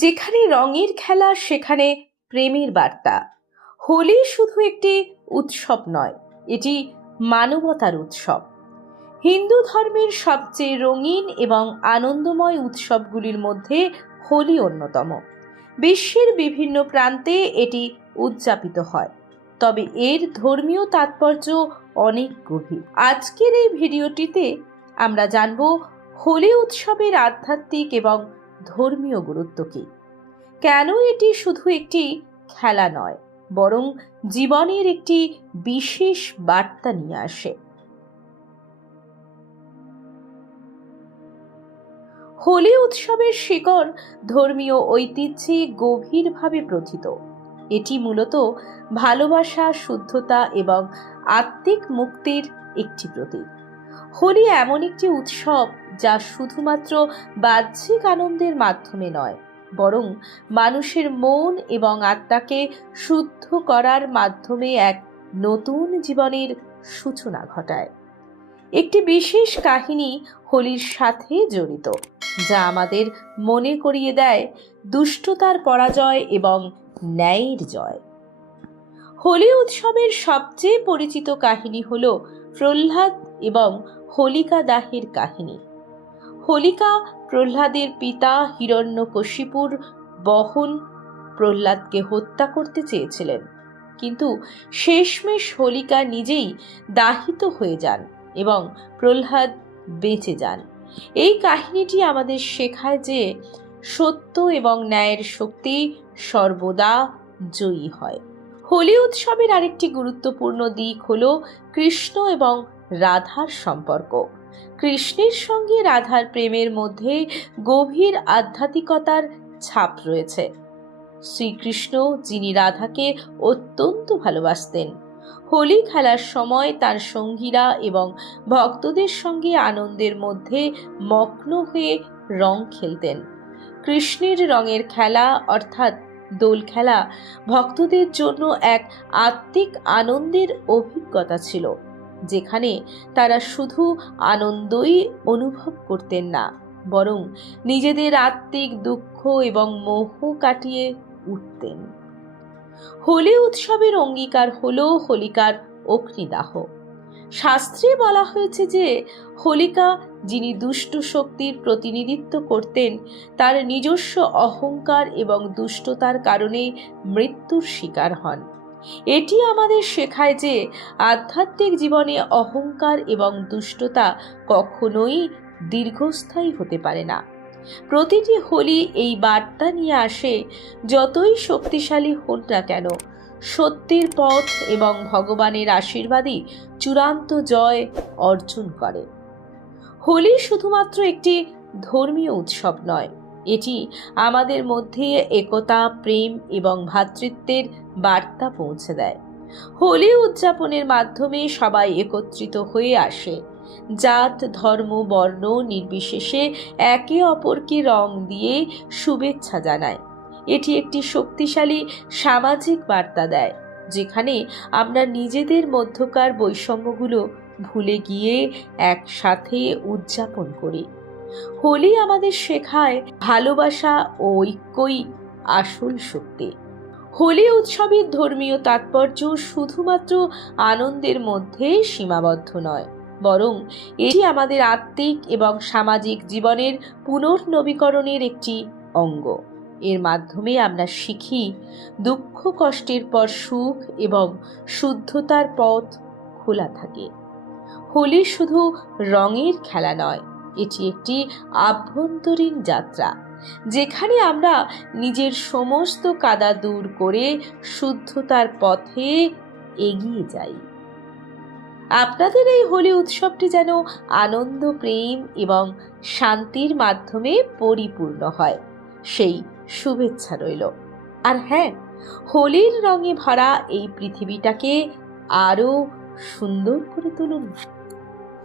যেখানে রঙের খেলা, সেখানে প্রেমের বার্তা। হোলি শুধু একটি উৎসব নয়, এটি মানবতার উৎসব। হিন্দু ধর্মের সবচেয়ে রঙিন এবং আনন্দময় উৎসবগুলির মধ্যে হোলি অন্যতম। বিশ্বের বিভিন্ন প্রান্তে এটি উদযাপিত হয়, তবে এর ধর্মীয় তাৎপর্য অনেক গভীর। আজকের এই ভিডিওটিতে আমরা জানব হোলি উৎসবের আধ্যাত্মিক এবং ধর্মীয় গুরুত্ব কি? কেন এটি শুধু একটি খেলা নয়, বরং জীবনের একটি বিশেষ বার্তা নিয়ে আসে। হোলি উৎসবের শিকড় ধর্মীয় ঐতিহ্যে গভীরভাবে প্রথিত। এটি মূলত ভালোবাসা, শুদ্ধতা এবং আত্মিক মুক্তির একটি প্রতীক। হোলি এমন একটি উৎসব যা শুধুমাত্র বাহ্যিক আনন্দের মাধ্যমে নয়, বরং মানুষের মন এবং আত্মাকে শুদ্ধ করার মাধ্যমে এক নতুন জীবনের সূচনা ঘটায়। একটি বিশেষ কাহিনী হোলির সাথে জড়িত, যা আমাদের মনে করিয়ে দেয় দুষ্টতার পরাজয় এবং ন্যায়ের জয়। হোলি উৎসবের সবচেয়ে পরিচিত কাহিনী হল প্রহ্লাদ এবং হোলিকা দাহের কাহিনী। হোলিকা প্রহ্লাদের পিতা হিরণ্যকশিপুর বহন প্রহ্লাদকে হত্যা করতে চেয়েছিলেন। কিন্তু শেষমেশ হোলিকা নিজেই দাহিত হয়ে যান এবং প্রহ্লাদ বেঁচে যান। এই কাহিনীটি আমাদের শেখায় যে সত্য এবং ন্যায়ের শক্তি সর্বদা জয়ী হয়। হোলি উৎসবের আরেকটি গুরুত্বপূর্ণ দিক হল কৃষ্ণ এবং রাধার সম্পর্ক। কৃষ্ণের সঙ্গে রাধার প্রেমের মধ্যে গভীর আধ্যাত্মিকতার ছাপ রয়েছে। শ্রীকৃষ্ণ, যিনি রাধাকে অত্যন্ত ভালোবাসতেন, হোলি খেলার সময় তার সঙ্গীরা এবং ভক্তদের সঙ্গে আনন্দের মধ্যে মগ্ন হয়ে রং খেলতেন। কৃষ্ণের রঙের খেলা, অর্থাৎ দোল খেলা, ভক্তদের জন্য এক আত্মিক আনন্দের অভিজ্ঞতা ছিল। যেখানে তারা শুধু আনন্দই অনুভব করতেন না, বরং নিজেদের আত্মিক দুঃখ এবং মোহ কাটিয়ে উঠতেন। হোলি উৎসবের অঙ্গীকার হল হোলিকার অগ্নিদাহ। শাস্ত্রে বলা হয়েছে যে হোলিকা, যিনি দুষ্ট শক্তির প্রতিনিধিত্ব করতেন, তার নিজস্ব অহংকার এবং দুষ্টতার কারণে মৃত্যুর শিকার হন। এটি আমাদের শেখায় যে আধ্যাত্মিক জীবনে অহংকার এবং দুষ্টতা কখনোই দীর্ঘস্থায়ী হতে পারে না। প্রতিটি হোলি এই বার্তা নিয়ে আসে, যতই শক্তিশালী হন না কেন, সত্যের পথ এবং ভগবানের আশীর্বাদই চূড়ান্ত জয় অর্জন করে। হোলি শুধুমাত্র একটি ধর্মীয় উৎসব নয় এটি আমাদের মধ্যে একতা, প্রেম এবং ভ্রাতৃত্বের বার্তা পৌঁছে দেয়। হোলি উদযাপনের মাধ্যমে সবাই একত্রিত হয়ে আসে। জাত, ধর্ম, বর্ণ নির্বিশেষে একে অপরকে রং দিয়ে শুভেচ্ছা জানায়। এটি একটি শক্তিশালী সামাজিক বার্তা দেয়, যেখানে আমরা নিজেদের মধ্যকার বৈষম্যগুলো ভুলে গিয়ে একসাথে উদযাপন করি। হোলি আমাদের শেখায় ভালোবাসা ও ঐক্যই আসল শক্তি। হোলি উৎসবের ধর্মীয় তাৎপর্য শুধুমাত্র আনন্দের মধ্যে সীমাবদ্ধ নয়, বরং এটি আমাদের আত্মিক এবং সামাজিক জীবনের পুনর্নবীকরণের একটি অঙ্গ। এর মাধ্যমে আমরা শিখি দুঃখ কষ্টের পর সুখ এবং শুদ্ধতার পথ খোলা থাকে। হোলি শুধু রঙের খেলা নয় এটি একটি আভ্যন্তরীণ যাত্রা, যেখানে আমরা নিজের সমস্ত কাদা দূর করে শুদ্ধতার পথে এগিয়ে যাই। আপনাদের এই হোলি উৎসবটি যেন আনন্দ, প্রেম এবং শান্তির মাধ্যমে পরিপূর্ণ হয়। সেই শুভেচ্ছা রইল। আর হ্যাঁ হোলির রঙে ভরা এই পৃথিবীটাকে আরও সুন্দর করে তুলুন।